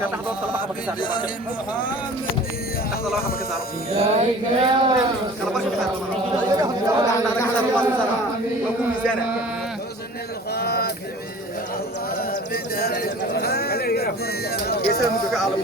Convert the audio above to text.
كان تحت وصل بحر بكسر تحت بحر بكسر كان باش بكسر عندنا كسر وصل وكل ميزانه يسلم مدك على